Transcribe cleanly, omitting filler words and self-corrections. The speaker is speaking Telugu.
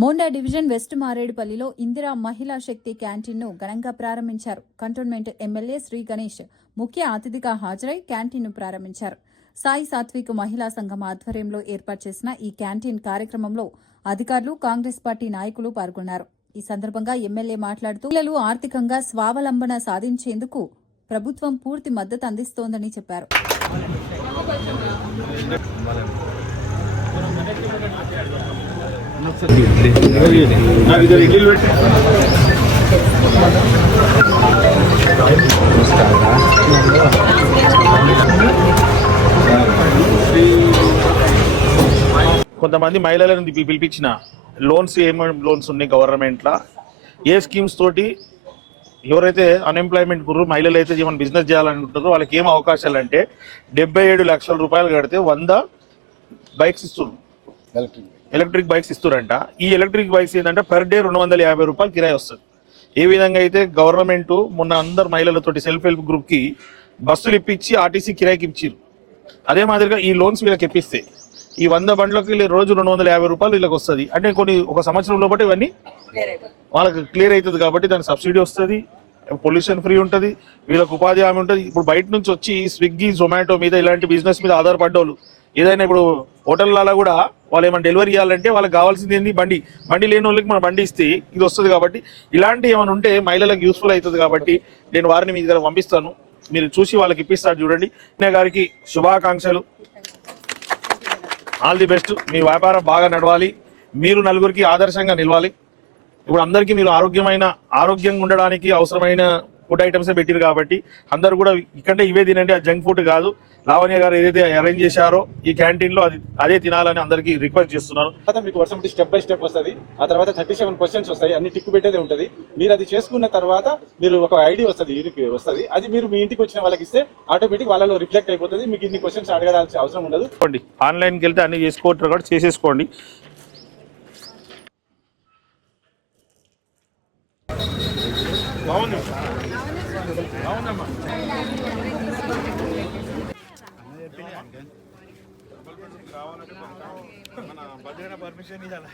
మోండా డివిజన్ వెస్ట్ మారేడుపల్లిలో ఇందిరా మహిళా శక్తి క్యాంటీన్ను ఘనంగా ప్రారంభించారు. కంటోన్మెంట్ ఎమ్మెల్యే శ్రీ గణేష్ ముఖ్య అతిథిగా హాజరై క్యాంటీన్ను ప్రారంభించారు. సాయి సాత్విక్ మహిళా సంఘం ఆధ్వర్యంలో ఏర్పాటు చేసిన ఈ క్యాంటీన్ కార్యక్రమంలో అధికారులు, కాంగ్రెస్ పార్టీ నాయకులు పాల్గొన్నారు. ఈ సందర్భంగా ఎమ్మెల్యే మాట్లాడుతూ పిల్లలు ఆర్థికంగా స్వావలంబన సాధించేందుకు ప్రభుత్వం పూర్తి మద్దతు అందిస్తోందని చెప్పారు. కొంతమంది మహిళలను పిలిపించిన లోన్స్ లోన్స్ ఉన్నాయి గవర్నమెంట్లో, ఏ స్కీమ్స్ తోటి ఎవరైతే అన్ఎంప్లాయ్మెంట్ గుర్రు మహిళలు అయితే ఏమైనా బిజినెస్ చేయాలనుకుంటారో వాళ్ళకి ఏం అవకాశాలు అంటే 77 లక్షల రూపాయలు కడితే 100 బైక్స్ ఇస్తున్నారు, ఎలక్ట్రిక్ బైక్స్ ఇస్తున్నారంట. ఈ ఎలక్ట్రిక్ బైక్స్ ఏంటంటే పర్ డే 250 రూపాయలు కిరాయి వస్తుంది. ఏ విధంగా అయితే గవర్నమెంట్ మొన్న అందరు మహిళలతోటి సెల్ఫ్ హెల్ప్ గ్రూప్కి బస్సులు ఇప్పించి ఆర్టీసీ కిరాయికి ఇచ్చారు. అదే మాదిరిగా ఈ లోన్స్ వీళ్ళకి ఇప్పిస్తే ఈ 100 బండ్లకి రోజు 250 రూపాయలు వీళ్ళకి వస్తుంది. అంటే ఒక సంవత్సరం లోపల ఇవన్నీ వాళ్ళకి క్లియర్ అవుతుంది. కాబట్టి దానికి సబ్సిడీ వస్తుంది, పొల్యూషన్ ఫ్రీ ఉంటుంది, వీళ్ళకి ఉపాధి హామీ ఉంటుంది. ఇప్పుడు బయట నుంచి వచ్చి స్విగ్గీ, జొమాటో మీద ఇలాంటి బిజినెస్ మీద ఆధారపడ్డోళ్ళు ఏదైనా ఇప్పుడు హోటళ్ళలో కూడా వాళ్ళు ఏమైనా డెలివరీ చేయాలంటే వాళ్ళకి కావాల్సింది ఏంది బండి లేని వాళ్ళకి మనం బండి ఇస్తే ఇది వస్తుంది. కాబట్టి ఇలాంటి ఏమైనా ఉంటే మహిళలకు యూస్ఫుల్ అవుతుంది. కాబట్టి నేను వారిని మీ దగ్గర పంపిస్తాను, మీరు చూసి వాళ్ళకి ఇప్పిస్తారు. చూడండి, గారికి శుభాకాంక్షలు, ఆల్ ది బెస్ట్. మీ వ్యాపారం బాగా నడవాలి, మీరు నలుగురికి ఆదర్శంగా నిలవాలి. ఇప్పుడు అందరికీ మీరు ఆరోగ్యంగా ఉండడానికి అవసరమైన ఫుడ్ ఐటమ్సే పెట్టారు. కాబట్టి అందరు కూడా ఇక్కడే ఇవే తినండి, జంక్ ఫుడ్ కాదు. లావణ్య గారు ఏదైతే అరేంజ్ చేశారో ఈ క్యాంటీన్ లో అదే తినాలని అందరికీ రిక్వెస్ట్ చేస్తున్నాను. మీకు వర్షం స్టెప్ బై స్టెప్ వస్తుంది. ఆ తర్వాత 37 క్వశ్చన్స్ వస్తాయి, అన్ని టిక్కు పెట్టేదే ఉంటుంది. మీరు అది చేసుకున్న తర్వాత మీరు ఒక ఐడి వస్తుంది, అది మీరు మీ ఇంటికి వచ్చిన వాళ్ళకి ఇస్తే ఆటోమేటిక్ వాళ్ళలో రిఫ్లెక్ట్ అయిపోతుంది. మీకు ఇన్ని క్వశ్చన్స్ అడగాల్సిన అవసరం ఉండదు. ఆన్లైన్కి వెళ్తే అన్ని చేసుకోవచ్చు కాబట్టి చేసేసుకోండి. బాగుంది, అవునమ్మా. రావాలంటే మన బడ్జెట్ పర్మిషన్ ఇవ్వాలి.